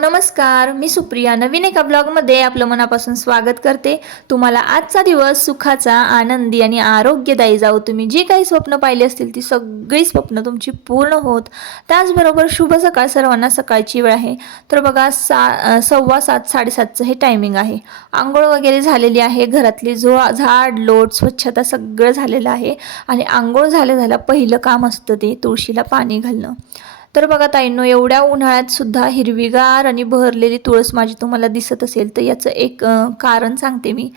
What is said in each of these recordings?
नमस्कार मी सुप्रिया. नवीन एका ब्लॉगमध्ये आपलं मनापासून स्वागत करते. तुम्हाला आजचा दिवस सुखाचा आनंदी आणि आरोग्यदायी जाऊ तुम्ही जी काही स्वप्न पाहिली असतील ती सगळी स्वप्न तुमची पूर्ण होत. त्याचबरोबर शुभ सकाळ सर्वांना सकाळची वेळ आहे. तर बघा सा सव्वा सात साडेसातचं हे टायमिंग आहे. आंघोळ वगैरे झालेली आहे. घरातली झो झाड लोट स्वच्छता सगळं झालेलं आहे. आणि आंघोळ झाल्या झाल्या पहिलं काम असतं ते तुळशीला पाणी घालणं. तर बघा ताईंनो एवढ्या उन्हाळ्यात सुद्धा हिरवीगार आणि बहरलेली तुळस माझी तुम्हाला दिसत असेल तर याचं एक कारण सांगते मी.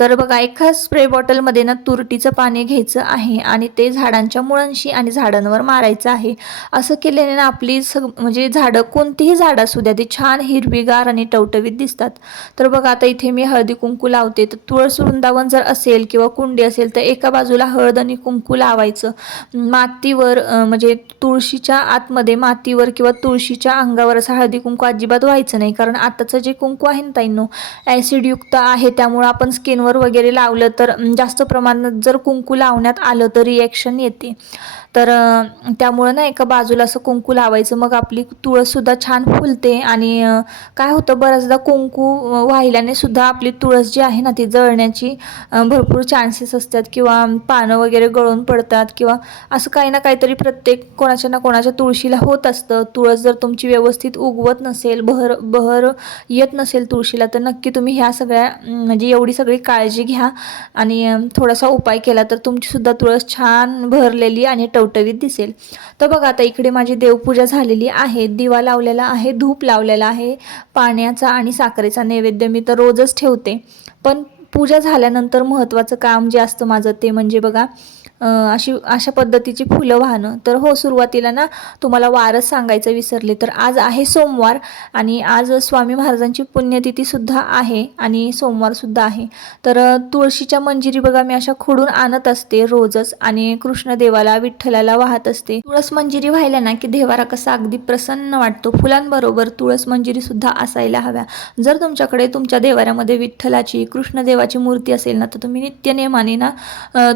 तर बघा एका स्प्रे बॉटलमध्ये ना तुरटीचं पाणी घ्यायचं आहे आणि ते झाडांच्या मुळांशी आणि झाडांवर मारायचं आहे. असं केल्याने ना आपली सग म्हणजे झाडं कोणतीही झाडं असू द्या ती छान हिरवीगार आणि टवटवीत दिसतात. तर बघा आता इथे मी हळदी कुंकू लावते. तर तुळस वृंदावन जर असेल किंवा कुंडी असेल तर एका बाजूला हळद आणि कुंकू लावायचं. मातीवर म्हणजे तुळशीच्या आतमध्ये मातीवर किंवा तुळशीच्या अंगावर असं हळदी कुंकू अजिबात व्हायचं नाही. कारण आताचं जे कुंकू आहे ना ताईंनो ॲसिडयुक्त आहे त्यामुळं आपण स्किनवर वगैरे लावलं तर जास्त प्रमाणात जर कुंकू लावण्यात आलं तर रिॲक्शन येते. तर त्यामुळं ना एका बाजूला असं कुंकू लावायचं मग आपली तुळससुद्धा छान फुलते आणि काय होतं बऱ्याचदा कुंकू वाहिल्याने सुद्धा आपली तुळस जी आहे ना ती जळण्याची भरपूर चान्सेस असतात किंवा पानं वगैरे गळून पडतात किंवा असं काही ना काहीतरी प्रत्येक कोणाच्या ना कोणाच्या तुळशीला होत असतं. तुळस जर तुमची व्यवस्थित उगवत नसेल बहर बहर येत नसेल तुळशीला तर नक्की तुम्ही ह्या सगळ्या म्हणजे एवढी सगळी काळजी घ्या आणि थोडासा उपाय केला तर तुमचीसुद्धा तुळस छान भरलेली आणि टवटवीत दिसेल. तर बघा आता इकडे माझी देवपूजा झालेली आहे. दिवा लावलेला आहे धूप लावलेला आहे पाण्याचा आणि साखरेचा नैवेद्य मी तर रोजच ठेवते. पण पूजा झाल्यानंतर महत्त्वाचं काम जे असतं माझं ते म्हणजे बघा अशी अशा पद्धतीची फुलं वाहणं. तर हो सुरुवातीला ना तुम्हाला वारच सांगायचं विसरले तर आज आहे सोमवार आणि आज स्वामी महाराजांची पुण्यतिथीसुद्धा आहे आणि सोमवारसुद्धा आहे. तर तुळशीच्या मंजिरी बघा मी अशा खोडून आणत असते रोजच आणि कृष्णदेवाला विठ्ठलाला वाहत असते. तुळस मंजिरी व्हायला ना की देवारा कसा अगदी प्रसन्न वाटतो. फुलांबरोबर तुळस मंजिरीसुद्धा असायला हव्या. जर तुमच्याकडे तुमच्या देवाऱ्यामध्ये विठ्ठलाची कृष्णदेवाची मूर्ती असेल ना तर तुम्ही नित्यनेमाने ना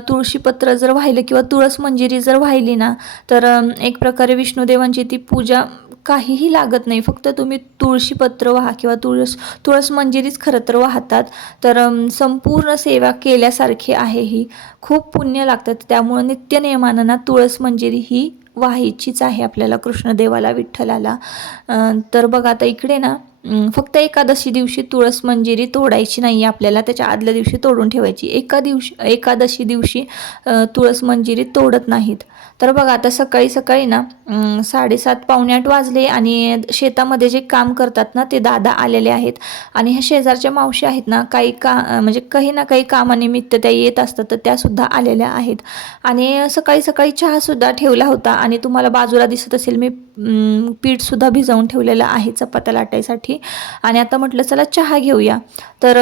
तुळशीपत्र जर वाहिलं किंवा तुळस मंजिरी जर वाहिली ना तर एक प्रकारे विष्णुदेवांची ती पूजा काहीही लागत नाही. फक्त तुम्ही तुळशीपत्र वाहा किंवा तुळस तुळस मंजिरीच खरं तर वाहतात. तर संपूर्ण सेवा केल्यासारखी आहे ही. खूप पुण्य लागतात त्यामुळं नित्यनियमानं ना तुळस मंजिरी ही वाहायचीच आहे आपल्याला कृष्णदेवाला विठ्ठलाला. तर बघा आता इकडे ना फक्त एकादशी दिवशी तुळस मंजिरी तोडायची नाही आपल्याला त्याच्या आदल्या दिवशी तोडून ठेवायची. एका दिवशी एकादशी दिवशी तुळस मंजिरी तोडत नाहीत. तर बघा आता सकाळी सकाळी ना साडेसात पावणे आठ वाजले आणि शेतामध्ये जे काम करतात ना ते दादा आलेले आहेत. आणि ह्या शेजारच्या मावशी आहेत ना काही का म्हणजे काही ना काही कामानिमित्त त्या येत असतात तर त्यासुद्धा आलेल्या आहेत. आणि सकाळी सकाळी चहासुद्धा ठेवला होता आणि तुम्हाला बाजूला दिसत असेल मी पीठसुद्धा भिजवून ठेवलेलं आहे चपात्या लाटायसाठी. आणि आता म्हटलं चला चहा घेऊया. तर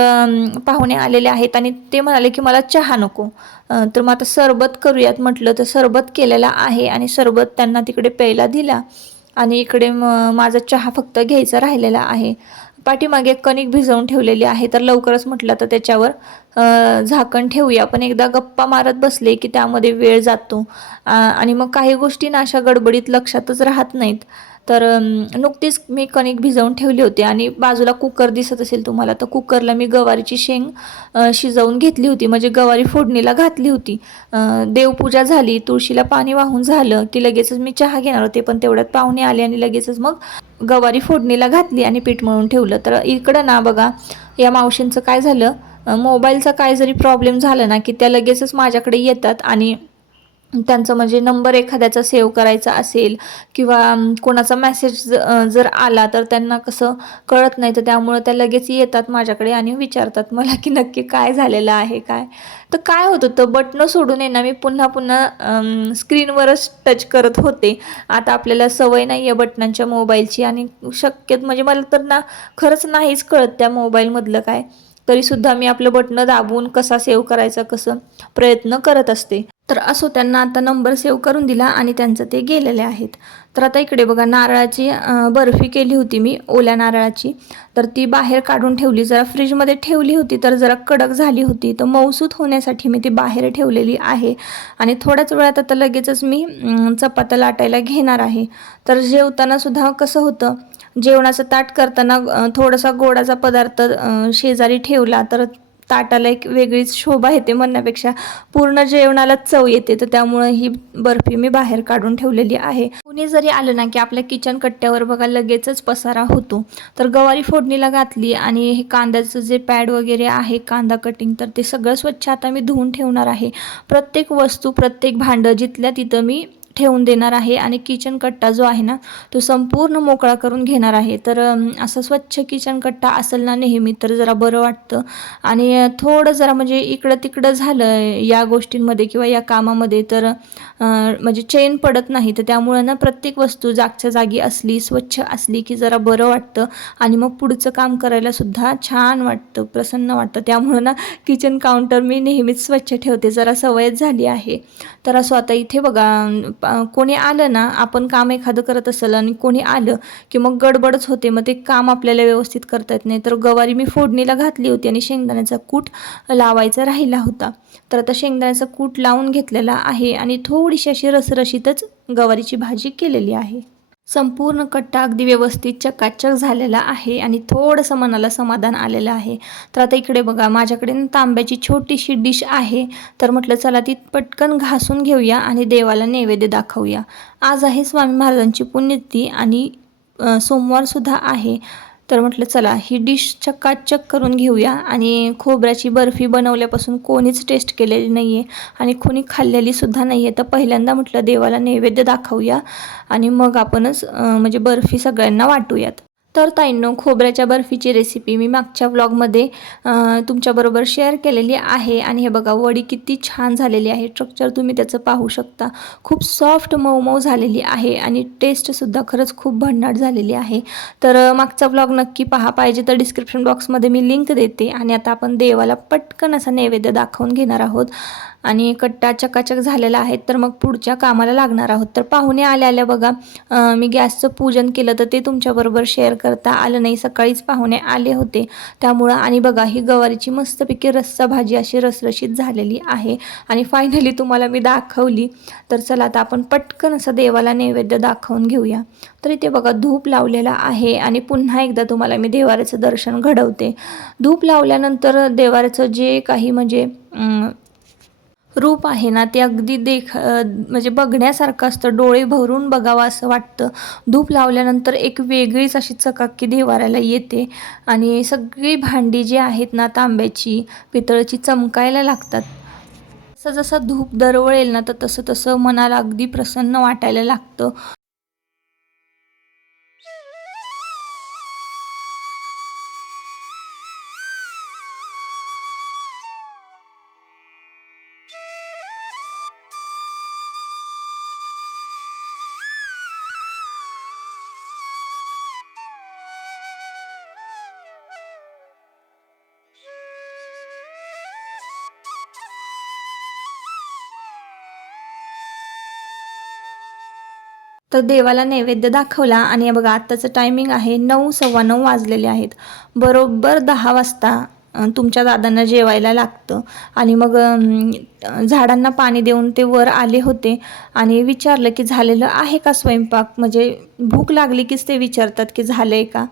पाहुणे आलेले आहेत आणि ते म्हणाले की मला चहा नको. तर मग आता सरबत करूयात म्हटलं तर सरबत केलेला आहे आणि सरबत त्यांना तिकडे प्यायला दिला. आणि इकडे म माझा चहा फक्त घ्यायचा राहिलेला आहे. पाठीमागे कणिक भिजवून ठेवलेली आहे. तर लवकरच म्हटलं तर त्याच्यावर झाकण ठेवूया. पण एकदा गप्पा मारत बसले की त्यामध्ये वेळ जातो. आणि मग काही गोष्टी ना अशा गडबडीत लक्षातच राहत नाहीत. तर नुकतीच मी कणिक भिजवून ठेवली होती आणि बाजूला कुकर दिसत असेल तुम्हाला तर कुकरला मी गवारीची शेंग शिजवून घेतली होती. म्हणजे गवारी फोडणीला घातली होती. देवपूजा झाली तुळशीला पाणी वाहून झालं की लगेचच मी चहा घेणार होते पण तेवढ्यात पाहुणे आले आणि लगेचच मग गवारी फोडणीला घातली आणि पीठ मळून ठेवलं. तर इकडं ना बघा या मावशींचं काय झालं? मोबाईलचा काय जरी प्रॉब्लेम झाला ना की त्या लगेचच माझ्याकडे येतात आणि त्यांचं म्हणजे नंबर एखाद्याचा सेव्ह करायचा असेल किंवा कोणाचा मेसेज जर आला तर त्यांना कसं कळत नाही. तर त्यामुळं त्या लगेच येतात माझ्याकडे आणि विचारतात मला की नक्की काय झालेलं आहे काय? तर काय होत होतं? बटणं सोडून येणं मी पुन्हा पुन्हा स्क्रीनवरच टच करत होते. आता आपल्याला सवय नाही आहे बटनांच्या मोबाईलची आणि शक्यत म्हणजे मला तर ना खरंच नाहीच कळत त्या मोबाईलमधलं काय. तरीसुद्धा मी आपलं बटणं दाबून कसा सेव्ह करायचा कसं प्रयत्न करत असते. तर असो त्यांना आता नंबर सेव्ह करून दिला आणि त्यांचं ते गेलेले आहेत. तर आता इकडे बघा नारळाची बर्फी केली होती मी ओल्या नारळाची. तर ती बाहेर काढून ठेवली जरा फ्रीजमध्ये ठेवली होती तर जरा कडक झाली होती. तर मौसूत होण्यासाठी मी ती बाहेर ठेवलेली आहे. आणि थोड्याच वेळात आता लगेचच मी चपात्या लाटायला घेणार आहे. तर जेवताना सुद्धा कसं होतं जेवणाचं ताट करताना थोडासा गोडाचा पदार्थ शेजारी ठेवला तर ताटाला एक वेगळीच शोभा येते म्हणण्यापेक्षा पूर्ण जेवणाला चव येते तर त्यामुळं ही बर्फी मी बाहेर काढून ठेवलेली आहे. कुणी जरी आलं ना की आपल्या किचन कट्ट्यावर बघा लगेचच पसारा होतो तर गवारी फोडणीला घातली आणि हे कांद्याचं जे पॅड वगैरे आहे कांदा कटिंग तर ते सगळं स्वच्छ आता मी धुवून ठेवणार आहे. प्रत्येक वस्तू प्रत्येक भांडं जिथल्या तिथं मी ठेवून देणार आहे आणि किचन कट्टा जो आहे ना तो संपूर्ण मोकळा करून घेणार आहे. तर असा असं स्वच्छ किचन कट्टा असेल ना नेहमी तर जरा बरं वाटतं. आणि थोडं जरा म्हणजे इकडं तिकडं झालं या गोष्टींमध्ये किंवा या कामामध्ये तर म्हणजे चेन पडत नाही. तर त्यामुळं ना प्रत्येक वस्तू जागच्या जागी असली स्वच्छ असली की जरा बरं वाटतं. आणि मग पुढचं काम करायला सुद्धा छान वाटतं प्रसन्न वाटतं. त्यामुळं ना किचन काउंटर मी नेहमीच स्वच्छ ठेवते. जरा सवयच झाली आहे. तर असं आता इथे बघा कोणी आलं ना आपण काम एखादं करत असेल आणि कोणी आलं की मग गडबडच होते मग ते काम आपल्याला व्यवस्थित करता येत नाही. तर गवारी मी फोडणीला घातली होती आणि शेंगदाण्याचा कूट लावायचा राहिला होता. तर आता शेंगदाण्याचा कूट लावून घेतलेला आहे आणि थोडीशी अशी रसरशीतच गवारीची भाजी केलेली आहे. संपूर्ण कट्टा अगदी व्यवस्थित चकाचक झालेला आहे आणि थोडंसं मनाला समाधान आलेलं आहे. तर आता इकडे बघा माझ्याकडे ना तांब्याची छोटीशी डिश आहे. तर म्हटलं चला ती पटकन घासून घेऊया आणि देवाला नैवेद्य दाखवूया. आज आहे स्वामी महाराजांची पुण्यतिथी आणि सोमवारसुद्धा आहे. तर म्हटलं चला ही डिश चकाचक करून घेऊया आणि खोबऱ्याची बर्फी बनवल्यापासून कोणीच टेस्ट केलेली नाही आहे आणि कोणी खाल्लेलीसुद्धा नाही आहे तर पहिल्यांदा म्हटलं देवाला नैवेद्य दाखवूया आणि मग आपणच म्हणजे बर्फी सगळ्यांना वाटूयात. तर ताईंनो खोबऱ्याच्या बर्फीची रेसिपी मी मागच्या व्लॉगमध्ये तुमच्याबरोबर शेअर केलेली आहे. आणि हे बघा वडी किती छान झालेली आहे. स्ट्रक्चर तुम्ही त्याचं पाहू शकता. खूप सॉफ्ट मऊ मऊ झालेली आहे. आणि टेस्टसुद्धा खरंच खूप भन्नाट झालेली आहे. तर मागचा व्लॉग नक्की पहा. पाहिजे तर डिस्क्रिप्शन बॉक्समध्ये मी लिंक देते. आणि आता आपण देवाला पटकन असा नैवेद्य दाखवून घेणार आहोत. आणि कट्टा चकाचक झालेला आहे. तर मग पुढच्या कामाला लागणार आहोत. तर पाहुणे आल्या आल्या बघा मी गॅसचं पूजन केलं तर ते तुमच्याबरोबर शेअर करता आलं नाही. सकाळीच पाहुणे आले होते. त्यामुळं आणि बघा ही गवारीची मस्तपैकी रस्सा भाजी अशी रसरशीत झालेली आहे. आणि फायनली तुम्हाला मी दाखवली. तर चला आता आपण पटकन असं देवाला नैवेद्य दाखवून घेऊया. तर इथे बघा धूप लावलेला आहे आणि पुन्हा एकदा तुम्हाला मी देवाऱ्याचं दर्शन घडवते. धूप लावल्यानंतर देवाऱ्याचं जे काही म्हणजे रूप आहे ना ते अगदी देख म्हणजे बघण्यासारखं असतं. डोळे भरून बघावं असं वाटतं. धूप लावल्यानंतर एक वेगळीच अशी चकाकी देवाऱ्याला येते. आणि सगळी भांडी जी आहेत ना तांब्याची पितळची चमकायला लागतात. जसं जसं धूप दरवळेल ना तर तसं तसं मनाला अगदी प्रसन्न वाटायला लागतं. तर देवाला नैवेद्य दाखवला आणि बघा आत्ताचं टायमिंग आहे नऊ सव्वा नऊ वाजलेले आहेत. बरोबर दहा वाजता तुमच्या दादांना जेवायला लागतं. आणि मग झाडांना पाणी देऊन ते वर आले होते आणि विचारलं की झालेलं आहे का स्वयंपाक? म्हणजे भूक लागली कीच ते विचारतात की झालं आहे का?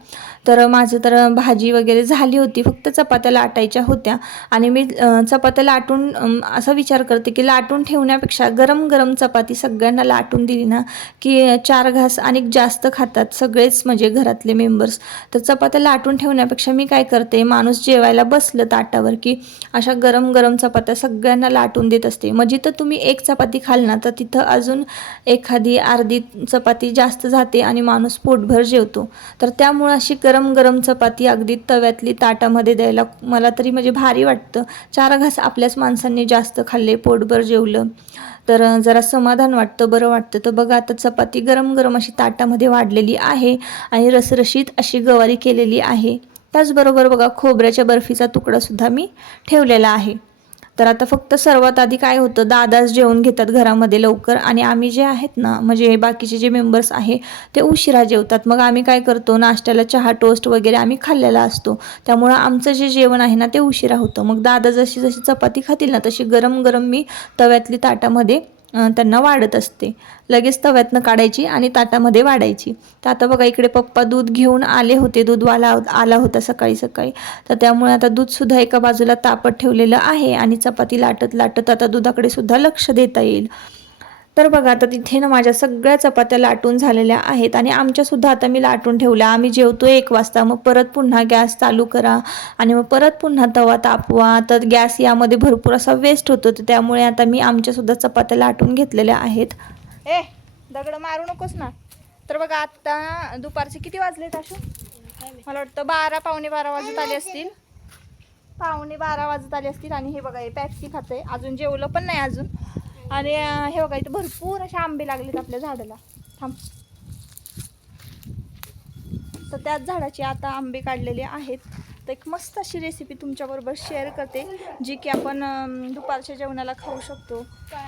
तर माझं तर भाजी वगैरे झाली होती फक्त चपात्या लाटायच्या होत्या. आणि मी चपात्या लाटून असा विचार करते की लाटून ठेवण्यापेक्षा गरम गरम चपाती सगळ्यांना लाटून दिली ना की चार घास आणि जास्त खातात सगळेच म्हणजे घरातले मेंबर्स तर चपात्या लाटून ठेवण्यापेक्षा मी काय करते माणूस जेवायला बसलं ताटावर की अशा गरम गरम चपात्या सगळ्यांना लाटून देत असते. मग जिथं तुम्ही एक चपाती खाल ना तर तिथं अजून एखादी अर्धी चपाती जास्त जाते आणि माणूस पोटभर जेवतो. तर त्यामुळं अशी गरम गरम चपाती अगदी तव्यातली ताटामध्ये द्यायला मला तरी म्हणजे भारी वाटतं. चार घास आपल्याच माणसांनी जास्त खाल्ले पोटभर जेवलं तर जरा समाधान वाटतं बरं वाटतं. तर बघा आता चपाती गरम गरम अशी ताटामध्ये वाढलेली आहे आणि रसरशीत अशी गवारी केलेली आहे. त्याचबरोबर बघा खोबऱ्याच्या बर्फीचा तुकडासुद्धा मी ठेवलेला आहे. तर आता फक्त सर्वात आधी काय होतं दादाच जेवण घेतात घरामध्ये लवकर आणि आम्ही जे आहेत ना म्हणजे बाकीचे जे मेंबर्स आहे ते उशिरा जेवतात. मग आम्ही काय करतो नाश्त्याला चहा टोस्ट वगैरे आम्ही खाल्लेला असतो. त्यामुळं आमचं जे जेवण आहे ना ते उशिरा होतं. मग दादा जशी जशी चपाती खातील ना तशी गरम गरम मी तव्यातली ताटामध्ये त्यांना वाढत असते. लगेच तव्यातनं काढायची आणि ताटामध्ये वाढायची. तर आता बघा इकडे पप्पा दूध घेऊन आले होते. दूधवाला आला होता सकाळी सकाळी. तर त्यामुळे आता दूधसुद्धा एका बाजूला तापत ठेवलेलं आहे आणि चपाती लाटत लाटत आता दुधाकडे सुद्धा लक्ष देता येईल. तर बघा आता तिथे ना माझ्या सगळ्या चपात्या लाटून झालेल्या आहेत आणि आमच्यासुद्धा आता मी लाटून ठेवल्या. आम्ही जेवतो एक वाजता मग परत पुन्हा गॅस चालू करा आणि मग परत पुन्हा तवा तापवा. तर गॅस यामध्ये भरपूर असा वेस्ट होतो तर त्यामुळे आता मी आमच्यासुद्धा चपात्या लाटून घेतलेल्या आहेत. ए दगड मारू नकोस ना. तर बघा आता दुपारचे किती वाजले ताशू मला वाटतं बारा पावणे बारा वाजत आले असतील. पावणे बारा वाजत आले असतील आणि हे बघा हे पॅप्सी खाते अजून जेवलं पण नाही अजून. आणि हे बघा इथं भरपूर असे आंबे लागलेत आपल्या झाडाला. थांब. तर त्याच झाडाचे आता आंबे काढलेले आहेत. तर एक मस्त अशी रेसिपी तुमच्याबरोबर शेअर करते जी की आपण दुपारच्या जेवणाला खाऊ शकतो.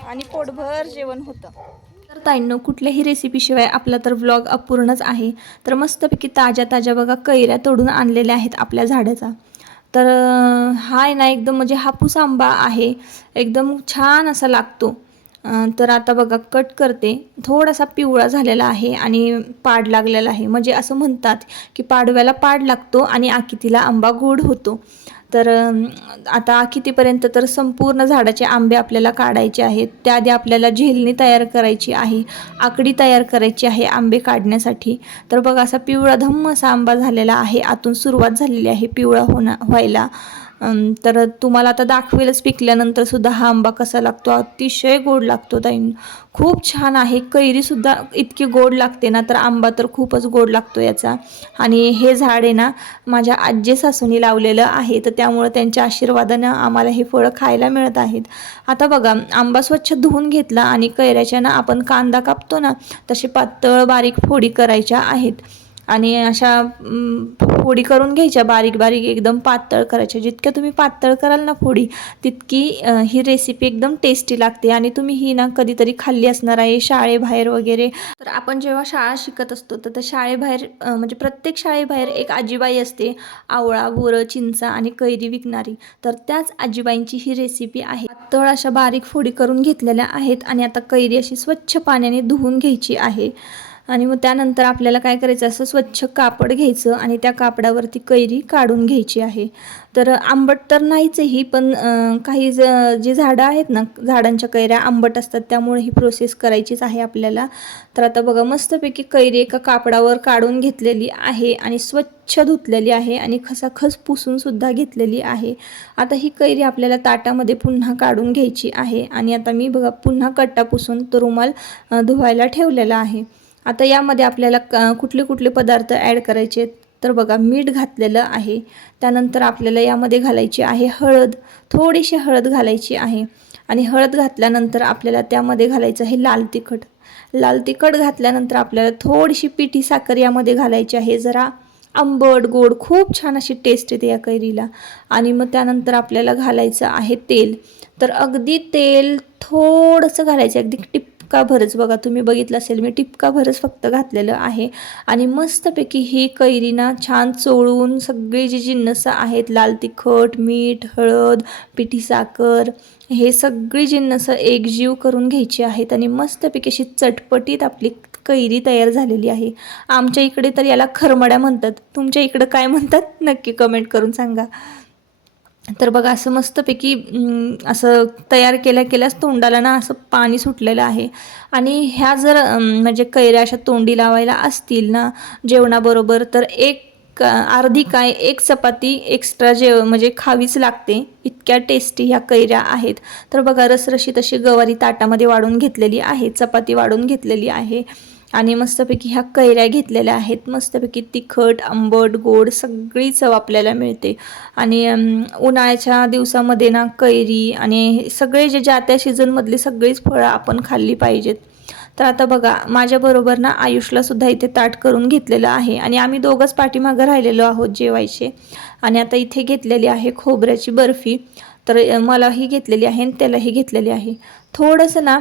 आणि पोटभर जेवण होतं. तर ताईंनो कुठल्याही रेसिपीशिवाय आपला तर व्लॉग अपूर्णच आहे. तर मस्तपैकी ताज्या ताज्या बघा कैऱ्या तोडून आणलेल्या आहेत आपल्या झाडाचा. तर हा आहे ना एकदम म्हणजे हापूस आंबा आहे. एकदम छान असा लागतो. तर आता बघा कट करते. थोडासा पिवळा झालेला आहे आणि पाड लागलेला आहे. म्हणजे असं म्हणतात की पाडव्याला पाड लागतो आणि आकितीला आंबा गोड होतो. तर आता कितीपर्यंत तर संपूर्ण झाडाचे आंबे आपल्याला काढायचे आहेत. त्याआधी आपल्याला झेलणी तयार करायची आहे. आकडी तयार करायची आहे आंबे काढण्यासाठी. तर बघा असा पिवळा धम्म असा आंबा झालेला आहे. आतून सुरुवात झालेली आहे पिवळा होणं व्हायला. तर तुम्हाला आता दाखवेलच पिकल्यानंतर सुद्धा हा आंबा कसा लागतो. अतिशय गोड लागतो ताईं. खूप छान आहे. कैरीसुद्धा इतकी गोड लागते ना तर आंबा तर खूपच गोड लागतो याचा. आणि हे झाड आहे ना माझ्या आजी सासूनी लावलेलं आहे तर त्यामुळं त्यांच्या आशीर्वादानं आम्हाला हे फळं खायला मिळत आहेत. आता बघा आंबा स्वच्छ धुवून घेतला आणि कैऱ्याच्या ना आपण कांदा कापतो ना तसे पातळ बारीक फोडी करायच्या आहेत. आणि अशा फोडी करून घ्यायच्या बारीक बारीक एकदम पातळ करायच्या. जितक्या तुम्ही पातळ कराल ना फोडी तितकी ही रेसिपी एकदम टेस्टी लागते. आणि तुम्ही ही ना कधीतरी खाल्ली असणार आहे शाळेबाहेर वगैरे. तर आपण जेव्हा शाळा शिकत असतो तर त्या शाळेबाहेर म्हणजे प्रत्येक शाळेबाहेर एक आजीबाई असते. आवळा बोरं चिंचा आणि कैरी विकणारी. तर त्याच आजीबाईंची ही रेसिपी आहे. पातळ अशा बारीक फोडी करून घेतलेल्या आहेत आणि आता कैरी अशी स्वच्छ पाण्याने धुवून घ्यायची आहे. आणि मग त्यानंतर आपल्याला काय करायचं असं स्वच्छ कापड घ्यायचं आणि त्या कापडावरती कैरी काढून घ्यायची आहे. तर आंबट तर नाहीच ही पण काही ज जी झाडं आहेत ना झाडांच्या कैऱ्या आंबट असतात त्यामुळे ही प्रोसेस करायचीच आहे आपल्याला. तर आता बघा मस्तपैकी कैरी एका कापडावर काढून घेतलेली आहे आणि स्वच्छ धुतलेली आहे आणि खसाखस पुसूनसुद्धा घेतलेली आहे. आता ही कैरी आपल्याला ताटामध्ये पुन्हा काढून घ्यायची आहे आणि आता मी बघा पुन्हा कट्टा पुसून तो रुमाल धुवायला ठेवलेला आहे. आता यामध्ये आपल्याला कुठले कुठले पदार्थ ॲड करायचे आहेत तर बघा मीठ घातलेलं आहे. त्यानंतर आपल्याला यामध्ये घालायची आहे हळद थोडीशी हळद घालायची आहे. आणि हळद घातल्यानंतर आपल्याला त्यामध्ये घालायचं आहे लाल तिखट. लाल तिखट घातल्यानंतर आपल्याला थोडीशी पिठी साखर यामध्ये घालायची आहे. जरा आंबट गोड खूप छान अशी टेस्ट येते या कैरीला. आणि मग त्यानंतर आपल्याला घालायचं आहे तेल. तर अगदी तेल थोडंसं घालायचं अगदी टिपका भरच. बघा तुम्ही बघितलं असेल मी टिपका भरच फक्त घातलेलं आहे. आणि मस्तपैकी ही कैरी ना छान चोळून सगळी जी जिन्नस आहेत लाल तिखट मीठ हळद पिठी साखर हे सगळी जिन्नसं एकजीव करून घ्यायची आहेत. आणि मस्तपैकी अशी चटपटीत आपली कैरी तयार झालेली आहे. आमच्या इकडे तर याला खरमड्या म्हणतात. तुमच्या इकडं काय म्हणतात? नक्की कमेंट करून सांगा. तर बघा असं मस्तपैकी असं तयार केल्या केल्यास तोंडाला ना असं पाणी सुटलेलं आहे. आणि ह्या जर म्हणजे कैऱ्या अशा तोंडी लावायला असतील ना जेवणाबरोबर तर एक अर्धी काय एक चपाती एक्स्ट्रा जेव म्हणजे खावीच लागते. इतक्या टेस्टी ह्या कैऱ्या आहेत. तर बघा रसरशी तशी गवारी ताटामध्ये वाढून घेतलेली आहे. चपाती वाढून घेतलेली आहे. आणि मस्तपैकी ह्या कैऱ्या घेतलेल्या आहेत. मस्तपैकी तिखट आंबट गोड सगळी चव आपल्याला मिळते. आणि उन्हाळ्याच्या दिवसामध्ये ना कैरी आणि सगळे जे ज्या त्या सीझनमधली सगळीच फळं आपण खाल्ली पाहिजेत. तर आता बघा माझ्याबरोबर ना आयुषला सुद्धा इथे ताट करून घेतलेलं आहे. आणि आम्ही दोघंच पाठीमागं राहिलेलो आहोत जेवायचे. आणि आता इथे घेतलेली आहे खोबऱ्याची बर्फी. तर मला ही घेतलेली आहे आणि त्यालाही घेतलेली आहे. थोडंसं ना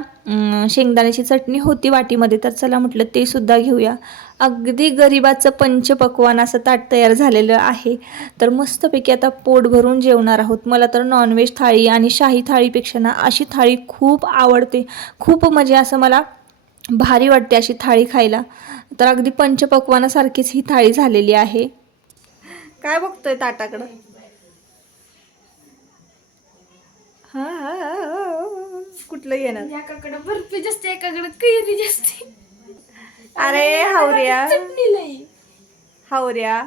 शेंगदाण्याची चटणी होती वाटीमध्ये तर चला म्हटलं ते सुद्धा घेऊया. अगदी गरिबाचं पंचपक्वान असं ताट तयार झालेलं आहे. तर मस्तपैकी आता पोट भरून जेवणार आहोत. मला तर नॉनव्हेज थाळी आणि शाही थाळीपेक्षा ना अशी थाळी खूप आवडते. खूप म्हणजे असं मला भारी वाटते अशी थाळी खायला. तर अगदी पंचपक्वानासारखीच ही थाळी झालेली आहे. काय बघतोय ताटाकडं? हा. कुठलं येणार एकाकडे बर्फी जास्त एकाकडे कैरी जास्त. अरे हावऱ्या. चटणी हावऱ्या.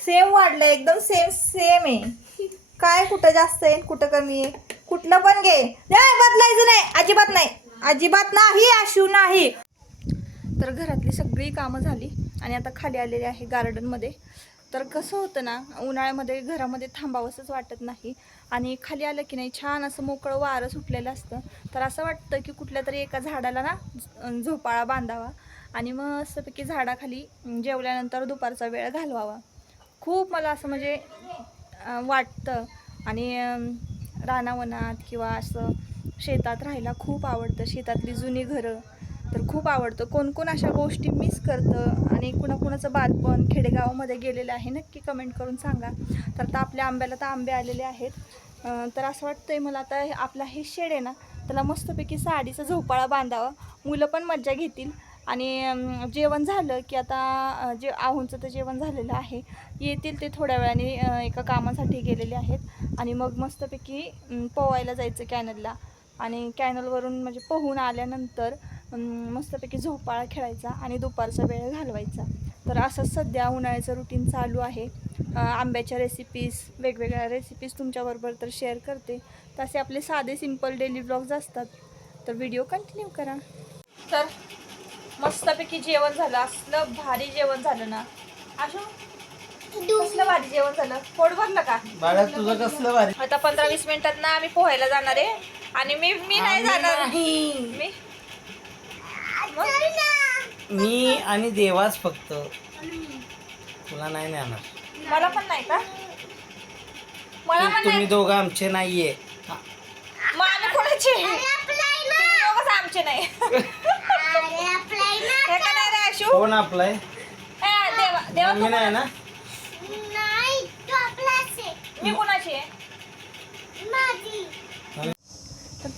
सेम वाढलं एकदम सेम सेम आहे. काय कुठं जास्त आहे कुठं कमी आहे? कुठलं पण घे. नाही बदलायचं नाही. अजिबात नाही. अजिबात नाही आशू नाही. तर घरातली सगळी कामं झाली आणि आता खाली आलेले आहे गार्डनमध्ये तर कसं होतं ना उन्हाळ्यामध्ये घरामध्ये थांबावंसंच वाटत नाही. आणि खाली आलं की नाही छान असं मोकळं वारं सुटलेलं असतं. तर असं वाटतं की कुठल्या तरी एका झाडाला ना झोपाळा बांधावा. आणि मग असंपैकी झाडाखाली जेवल्यानंतर दुपारचा वेळ घालवावा. खूप मला असं म्हणजे वाटतं. आणि रानावनात किंवा असं शेतात राहायला खूप आवडतं. शेतातली जुनी घरं. तर खूप आवडतं. कोण कोण अशा गोष्टी मिस करतं आणि कुणाकुणाचं बालपण खेडेगावामध्ये गेलेलं आहे नक्की कमेंट करून सांगा. तर आता आपल्या आंब्याला तर आंबे आलेले आहेत. तर असं वाटतंय मला आता हे- आपला हे शेड आहे ना त्याला मस्तपैकी साडीचा झोपाळा बांधावा. मुलं पण मज्जा घेतील. आणि जेवण झालं की आता जे आहुंचं तर जेवण झालेलं आहे. येतील ते थोड्या वेळाने एका कामासाठी गेलेले आहेत. आणि मग मस्तपैकी पोवायला जायचं कॅनलला. आणि कॅनलवरून म्हणजे पोहून आल्यानंतर मस्तपैकी झोपाळा खेळायचा आणि दुपारचा वेळ घालवायचा. तर असंच सध्या उन्हाळ्याचं रुटीन चालू आहे. आंब्याच्या रेसिपीज वेगवेगळ्या रेसिपीज तुमच्याबरोबर तर शेअर करते. तसे आपले साधे सिंपल डेली ब्लॉग्स असतात. तर व्हिडिओ कंटिन्यू करा. तर मस्तपैकी जेवण झालं. असलं भारी जेवण झालं ना. कसलं भारी जेवण झालं? पोट भरलं का? बाळा तुझं कसलं भारी? आता पंधरा वीस मिनिटात ना आम्ही पोहायला जाणार आहे. आणि मी मी नाही जाणार. मी? मी आणि देवाच फक्त. तुला नाही नेणार मला पण नाही का? मला तु- पण तुम्ही नाही. दोघं आमचे नाहीये. हा. मग आम्ही कोणाचे? तुम्ही दोघंच आमचे नाही. हे का नाही रे आशू? कोण आपलाय ए, देवा देवा मी नाही ना? मी कोणाची आहे?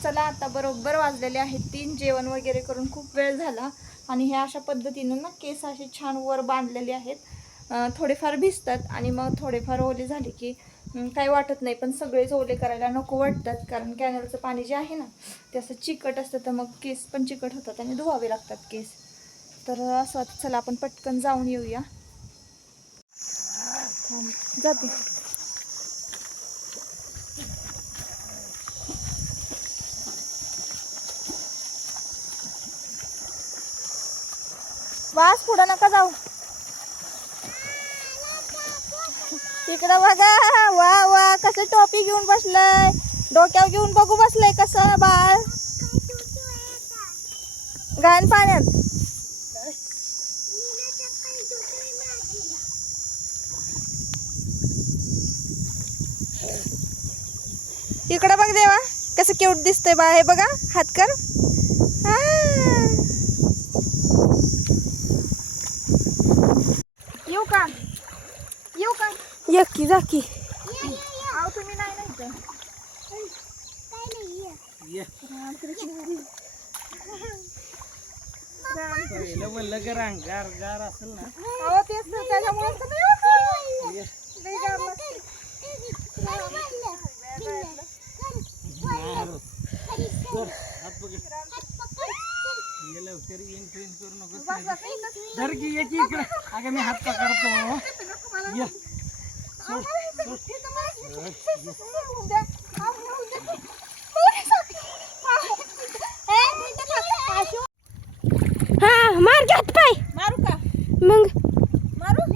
चला आता बरोबर वाजलेले आहेत तीन. जेवण वगैरे करून खूप वेळ झाला. आणि हे अशा पद्धतीनं ना केस असे छान वर बांधलेले आहेत. थोडेफार भिजतात आणि मग थोडेफार ओले झाले की काही वाटत नाही. पण सगळेच ओले करायला नको वाटतात. कारण कॅनलचं पाणी जे आहे ना ते असं चिकट असतं. तर मग केस पण चिकट होतात आणि धुवावे लागतात केस. तर असं आता चला आपण पटकन जाऊन येऊया. जाते. वास पुढं नका जाऊ. तिकडं बघा वा वा कसं टोपी घेऊन बसलंय. डोक्यावर घेऊन बघू बसलंय कसं बाळ. घाण पाण्यात. इकडं बघ देवा कसं क्यूट दिसतंय बाळ. हे बघा हात कर आ. येऊ का येऊ का यक्की जाकी आव तुम्ही नाही नाही इथं. ये. रामकृष्ण हरी. पहिलं म्हणलं की रांगार गार असेल ना अहो, तेच तर नाही होत. ये. लई गार लागतं. तर, हात पकड. ये लवकर येईन ट्रेन करू नको बस, बस, इथंच. धर की ये की इकडं अगं मी हात पकडतो नको मला. ये आव, मला इथं- इथं मला- होऊन द्या. आव, होऊन द्या. मला सांग. आव. ए, मिनिटं थांब. आशू, हा मार घ्यात पाय मारू का मग मारू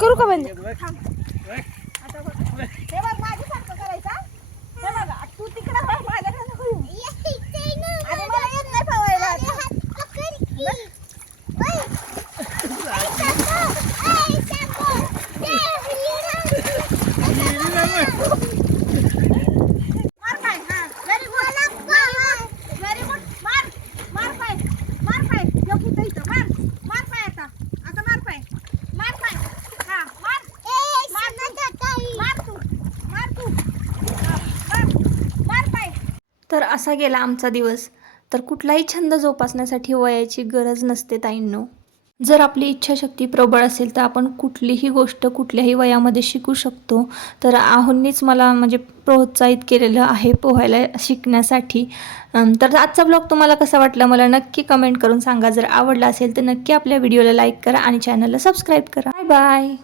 करू का बंद आता बघ. हे बघ माझ्यासारखं करायचं हा? हे बघ तू तिकडे माझ्याकडे नको येऊ. आणि मला येत नाही पवायला आता. तर असा गेला आमचा दिवस? तर कुठलाही छंद जोपासण्यासाठी वयाची गरज नसते ताईंनो. जर आपली इच्छाशक्ती प्रबळ असेल तर आपण कुठलीही गोष्ट कुठल्याही वयामध्ये शिकू शकतो. तर आहोंनीच मला म्हणजे प्रोत्साहित केलेलं आहे पोहायला शिकण्यासाठी. तर आजचा ब्लॉग तुम्हाला कसा वाटला मला नक्की कमेंट करून सांगा. जर आवडला असेल तर नक्की आपल्या व्हिडिओला लाईक करा आणि चॅनलला सबस्क्राईब करा. Bye bye